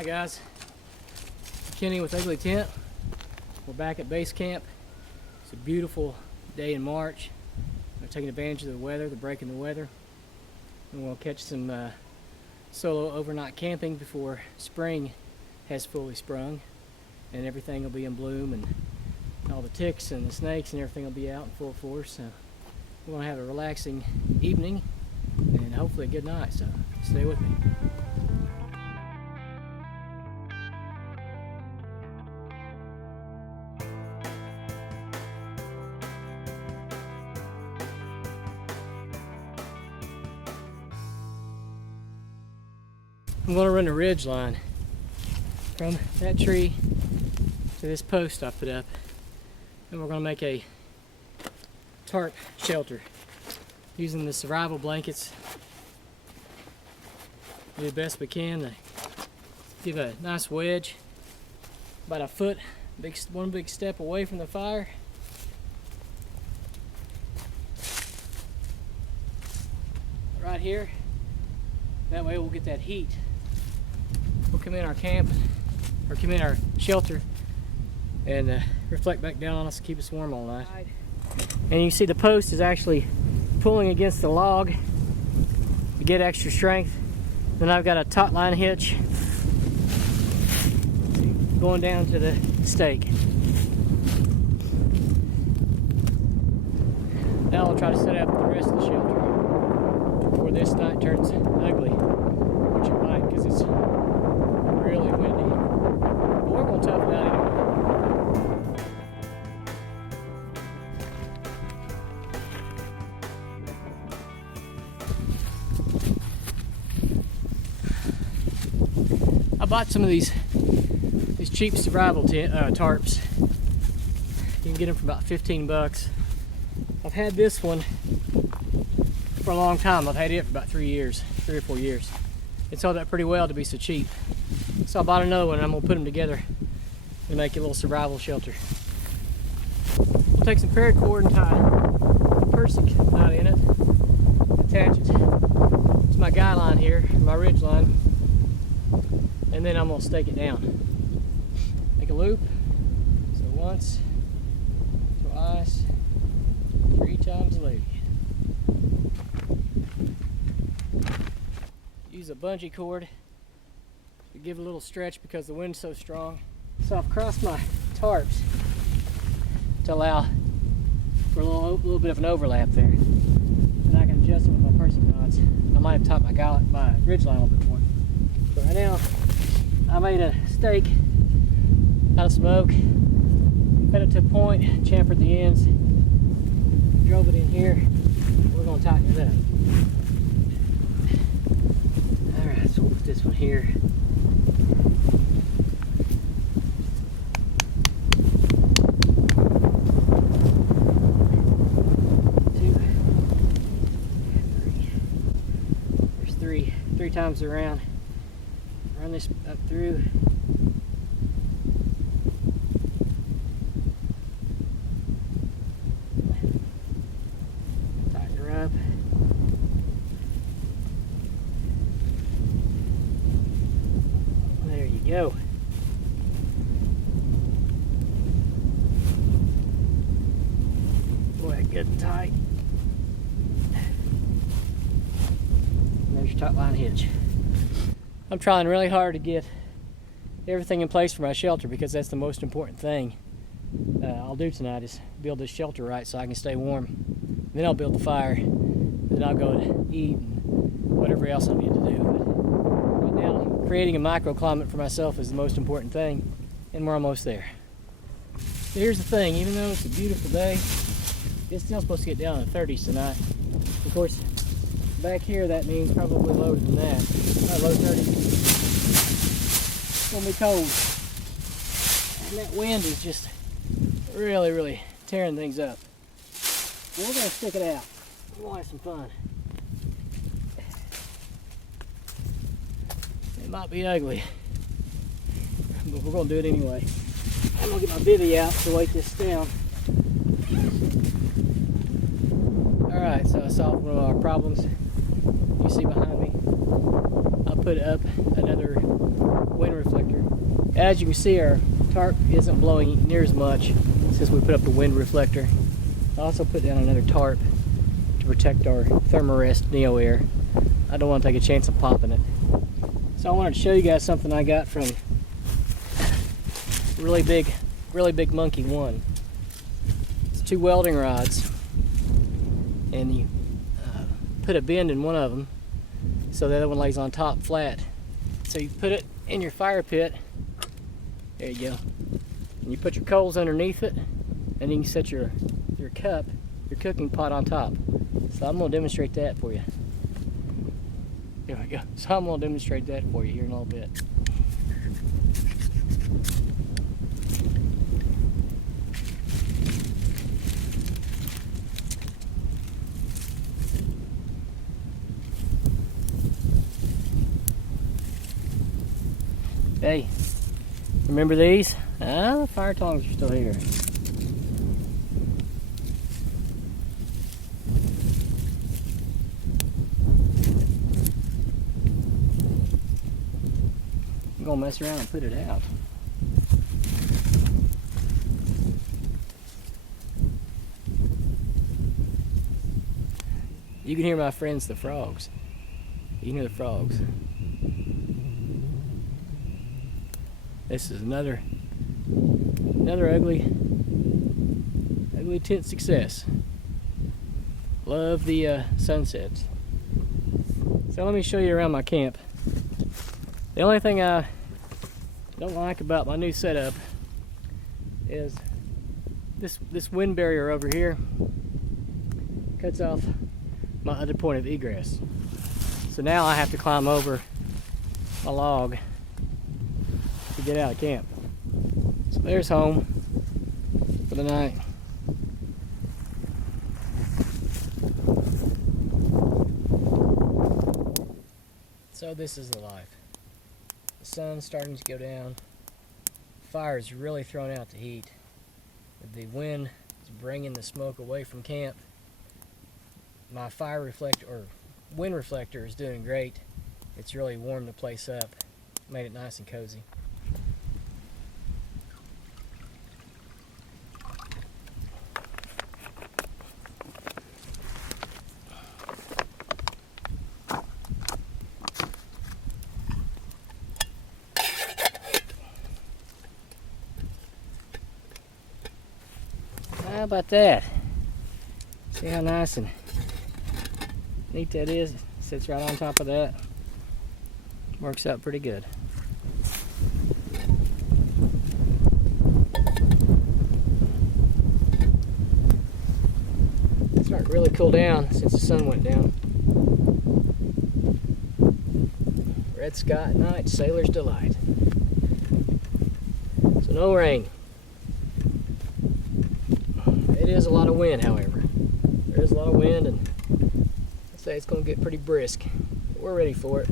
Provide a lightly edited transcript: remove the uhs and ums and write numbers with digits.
Hi guys, Kenny with UglyTent. We're back at base camp. It's a beautiful day in March. We're taking advantage of the weather, the break in the weather. And we'll catch some solo overnight camping before spring has fully sprung and everything will be in bloom and all the ticks and the snakes and everything will be out in full force. So we're going to have a relaxing evening and hopefully a good night, so stay with me. I'm going to run a ridge line from that tree to this post I put up, and we're going to make a tarp shelter using the survival blankets. Do the best we can to give a nice wedge about a foot, one big step away from the fire. Right here, that way we'll get that heat. We'll come in our camp, or come in our shelter, and reflect back down on us and keep us warm all night. And you see the post is actually pulling against the log to get extra strength. Then I've got a taut line hitch going down to the stake. Now I'll try to set up the rest of the shelter before this night turns ugly, which it might because it's really windy. But we're going to tough it out anyway. I bought some of these cheap survival tarps. You can get them for about 15 bucks. I've had this one for a long time. I've had it for about 3 or 4 years. It's held up pretty well to be so cheap. So I bought another one and I'm gonna put them together and make a little survival shelter. We'll take some paracord and tie a Persic knot in it, attach it to my guy line here, my ridge line, and then I'm gonna stake it down. Make a loop, so once, twice, 3 times a lady. Use a bungee cord to give a little stretch because the wind's so strong. So I've crossed my tarps to allow for a little bit of an overlap there. And I can adjust it with my Persic knots. I might have topped my ridge line a little bit more. But right now, I made a stake out of some oak, cut it to a point, chamfered the ends, drove it in here. We're going to tighten it up. Alright, so we'll put this one here. There's three times around. Run this up through. Tighten her up. There you go. Boy, good and tight. There's your top line hitch. I'm trying really hard to get everything in place for my shelter because that's the most important thing I'll do tonight is build this shelter right so I can stay warm. Then I'll build the fire. Then I'll go to eat and whatever else I need to do. But right now, creating a microclimate for myself is the most important thing, and we're almost there. So here's the thing, even though it's a beautiful day, it's still supposed to get down in the 30s tonight. Of course, back here that means probably lower than that. Low 30s. It's gonna be cold. And that wind is just really tearing things up. We're gonna stick it out. We're gonna have some fun. It might be ugly, but we're gonna do it anyway. I'm gonna get my bivvy out to weight this down. Alright, so I solved one of our problems. You see behind me. I'll put up another wind reflector. As you can see, our tarp isn't blowing near as much since we put up the wind reflector. I also put down another tarp to protect our Therma-rest Neo Air. I don't want to take a chance of popping it. So I wanted to show you guys something I got from really big monkey one. It's 2 welding rods, and you put a bend in one of them so the other one lays on top flat. So you put it in your fire pit. There you go. And you put your coals underneath it, and you can set your cup, your cooking pot on top. So I'm going to demonstrate that for you. There we go. So I'm going to demonstrate that for you here in a little bit. Hey, remember these? The fire tongs are still here. I'm gonna mess around and put it out. You can hear my friends, the frogs. You can hear the frogs. This is another UglyTent success. Love the sunsets. So let me show you around my camp. The only thing I don't like about my new setup is this wind barrier over here cuts off my other point of egress. So now I have to climb over a log to get out of camp. So there's home for the night. So this is the life. The sun's starting to go down. Fire's really throwing out the heat. The wind is bringing the smoke away from camp. My fire reflector, or wind reflector, is doing great. It's really warmed the place up, made it nice and cozy. How about that? See how nice and neat that is? Sits right on top of that. Works out pretty good. It's starting to really cool down since the sun went down. Red sky at night, sailor's delight. So no rain. It is a lot of wind, however. There is a lot of wind, and I'd say it's going to get pretty brisk. But we're ready for it.